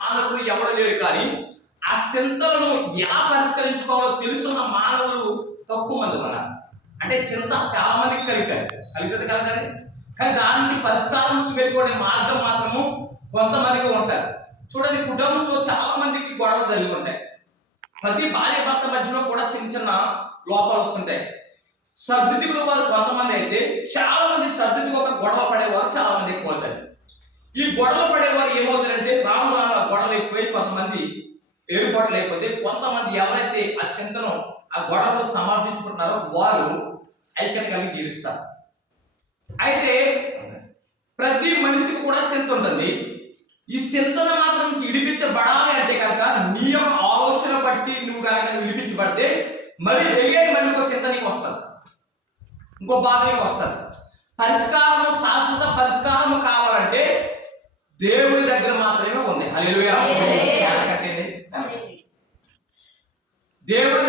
మానవుడు ఎవడు లేడు, కానీ ఆ చింతలను ఎలా పరిష్కరించుకోవాలో తెలుసున్న మానవులు తక్కువ మంది ఉన్నారు. అంటే చింత చాలా మందికి కలుగుతుంది కానీ దానికి పరిష్కారం పెట్టుకునే మార్గం మాత్రము కొంతమందికి ఉంటారు. చూడండి, కుటుంబంలో చాలా మందికి గొడవలు జరిగి ఉంటాయి. ప్రతి భార్య భర్త మధ్యలో కూడా చిన్న చిన్న లోపాలు వస్తుంటాయి. సర్దిద్దుకునే వారు కొంతమంది అయితే, చాలా మంది సర్దిద్దుకోక గొడవ పడేవారు చాలా మంది ఎక్కువ ఉంటారు. ఈ గొడవలు పడేవారు ఏమవుతారంటే, రాను రాను ఆ గొడవలు అయిపోయి కొంతమంది ఏర్పాట్లు అయిపోతే, కొంతమంది ఎవరైతే ఆ చింతను ఆ గొడవలు సమర్థించుకుంటున్నారో వారు ఐక్యత కలిగి జీవిస్తారు. అయితే ప్రతి మనిషికి కూడా చింత ఉంటుంది. ఈ చింతన మాత్రం విడిపించబడాలి అంటే కనుక నీ యొక్క ఆలోచన బట్టి నువ్వు కనుక విడిపించబడితే మళ్ళీ ఇంకో చింత నీకు వస్తుంది, ఇంకో బాధ నీకు వస్తుంది. పరిష్కారం, శాశ్వత పరిష్కారం కావాలంటే దేవుడి దగ్గర మాత్రమే ఉంది. హల్లెలూయా. దేవుడి